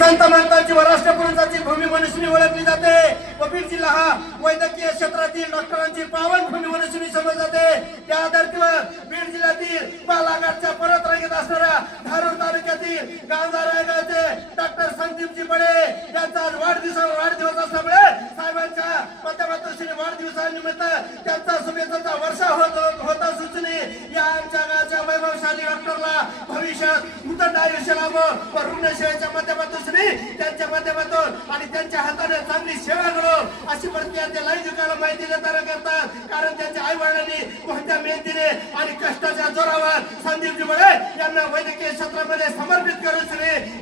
संत महंतांची व राष्ट्रपुरुषांची भूमी म्हणून ओळखली जाते व बीड जिल्हा हा वैद्यकीय क्षेत्रातील डॉक्टरांची पावन भूमी म्हणून समजली जाते। त्या धर्तीवर बीड जिल्ह्यातील बालाघाटच्या पर्वतरांगेत असणाऱ्या धारूर तालुक्यातील गांजा रायगावचे डॉक्टर संदीपजी बडे यांचा आज वाढदिवस असल्यामुळे साहेबांच्या माध्यमातून वाढदिवसानिमित्त त्यांचा शुभेच्छांचा वर्षा होता सूचने या आमच्या गावच्या वैभवशाली डॉक्टरला भविष्यात उदंड आयुष्य लाभो व रुग्णसेवेच्या माध्यमातून त्यांच्या माध्यमातून आणि त्यांच्या हाताने चांगली सेवा घडो अशी प्रतिज्ञा लाईव्ह माहिती देताना करतात। कारण त्यांच्या आई वडिलांनी कोणत्या मेहनतीने आणि कष्टाच्या जोरावर संदीपजी बडे यांना वैद्यकीय क्षेत्रामध्ये समर्पित करून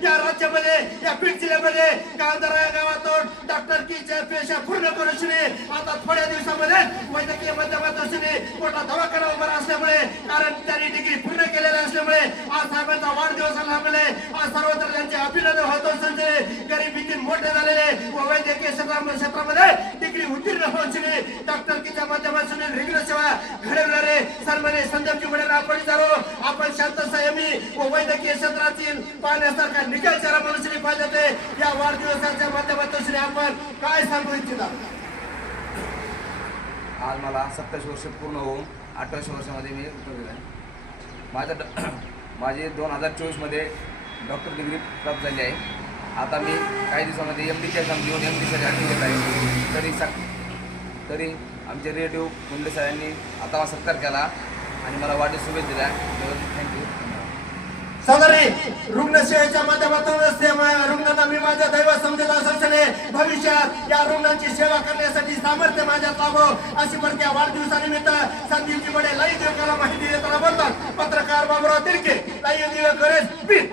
या राज्यामध्ये या बीड जिल्ह्यामध्ये गांधारा या गावातून डॉक्टरकीचे पेशा पूर्ण करून आता थोड्या दिवसामध्ये वैद्यकीय माध्यमातून मोठा दवाखाना उभा असल्यामुळे कारण त्यांनी डिग्री पूर्ण केलेल्या असल्यामुळे आज साहेबांचा वाढदिवस असल्यामुळे आज सर्वत्र त्यांचे अभिनंदन होतो। संजय गरिबीतून मोठे झालेले व वैद्यकीय क्षेत्रामध्ये डिग्री उत्तीर्ण होऊन डॉक्टरकीच्या माध्यमातून रेग्युलर सेवा घडवणारे सन्माननीय संदीपजी बडे आपण जाणो आपण शांत संयमी व वैद्यकीय क्षेत्रातील पाहण्यासारखा निकाल चेहरा म्हणून पाहिजे या वाढदिवसाच्या माध्यमातून आपण काय सांगू इच्छिता? आज मला 27 वर्ष पूर्ण होऊन 28 वर्षामध्ये मी उतरलेलो आहे। माझी 2024 मध्ये डॉक्टर डिग्री प्राप्त झाली आहे। आता मी काही दिवसामध्ये MDची एक्झाम देऊन MDसाठी ॲडमिट आहे। तरी आमचे रिलेटिव्ह मुंडे साहेबांनी आता सत्कार केला आणि मला वाढदिवस शुभेच्छा दिल्या। थँक्यू। सदरी रुग्णसेवेच्या माध्यमातून रुग्णांना मी माझ्या दैवत समजत असल्याने भविष्यात या रुग्णांची सेवा करण्यासाठी सामर्थ्य माझ्यात लाभो अशी प्रक्रिया वाढदिवसानिमित्त संदीपजी बडे लाईव्ह देवकाला माहिती देताना बोलतात। पत्रकार बाबूराव तिरके, लाईव्ह देव गणेश बीड।